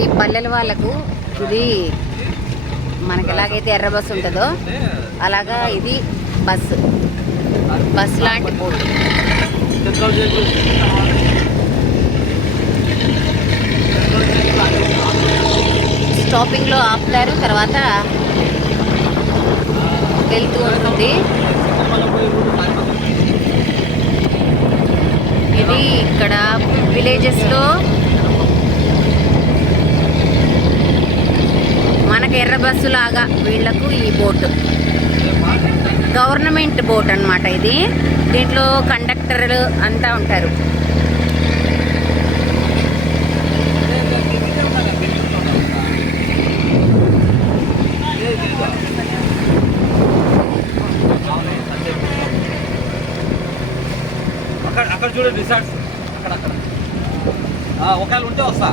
ఈ పల్లెల వాళ్ళకు ఇది మనకి ఎలాగైతే ఎర్ర బస్సు ఉంటుందో అలాగా ఇది బస్ లాంటి బోట్. స్టాపింగ్లో ఆపుతారు, తర్వాత వెళ్తూ ఉంటుంది. ఇది ఇక్కడ విలేజెస్లో మనకు ఎర్ర బస్సు లాగా వీళ్లకు ఈ బోట్ గవర్నమెంట్ బోట్ అన్నమాట. ఇది దీంట్లో కండక్టర్లు అంతా ఉంటారు. అక్కడ చూడండి రిసార్ట్స్ అక్కడక్కడ ఒకవేళ ఉంటే వస్తా.